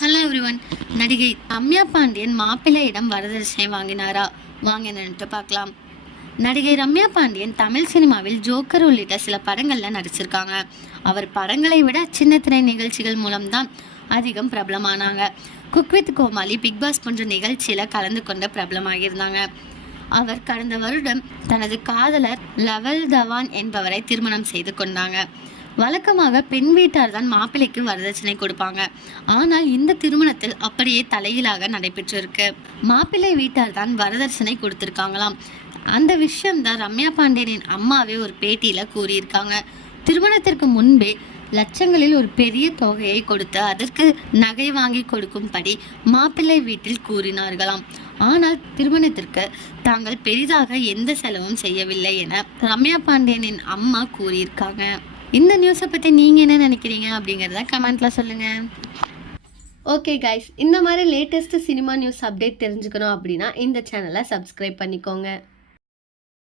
Hello everyone நடிகை ரம்யா பாண்டியன் மாப்பிள்ளையிடம் வரதட்சணை வாங்கினாரா? வாங்கினன்ட்டு பார்க்கலாம். நடிகை ரம்யா பாண்டியன் தமிழ் சினிமாவில் ஜோக்கர் உள்ளிட்ட சில படங்களில் நடிச்சிருக்காங்க. அவர் படங்களை விட சின்ன திரை நிகழ்ச்சிகள் மூலம்தான் அதிகம் பிரபலமானாங்க. Cook with Comali Bigg Boss போன்ற நிகழ்ச்சியில் கலந்து கொண்டு பிரபலமாகியிருந்தாங்க. அவர் கடந்த வருடம் தனது காதலர் லவல் தவான் என்பவரை திருமணம் செய்து கொண்டாங்க. வழக்கமாக பெண் வீட்டார் தான் மாப்பிள்ளைக்கு வரதட்சணை கொடுப்பாங்க. ஆனால் இந்த திருமணத்தில் அப்படியே தலையிலாக நடைபெற்றிருக்கு. மாப்பிள்ளை வீட்டார் தான் வரதட்சணை கொடுத்திருக்காங்களாம். அந்த விஷயம் தான் ரம்யா பாண்டியனின் அம்மாவே ஒரு பேட்டியில் கூறியிருக்காங்க. திருமணத்திற்கு முன்பே லட்சங்களில் ஒரு பெரிய தொகையை கொடுத்து அதற்கு நகை வாங்கி கொடுக்கும்படி மாப்பிள்ளை வீட்டில் கூறினார்களாம். ஆனால் திருமணத்திற்கு தாங்கள் பெரிதாக எந்த செலவும் செய்யவில்லை என ரம்யா பாண்டியனின் அம்மா கூறியிருக்காங்க. இந்த நியூஸை பற்றி நீங்கள் என்ன நினைக்கிறீங்க அப்படிங்கிறத கமெண்ட்டில் சொல்லுங்கள் ஓகே கைஸ் இந்த மாதிரி லேட்டஸ்ட்டு சினிமா நியூஸ் அப்டேட் தெரிஞ்சுக்கணும் அப்படின்னா இந்த சேனலை சப்ஸ்கிரைப் பண்ணிக்கோங்க.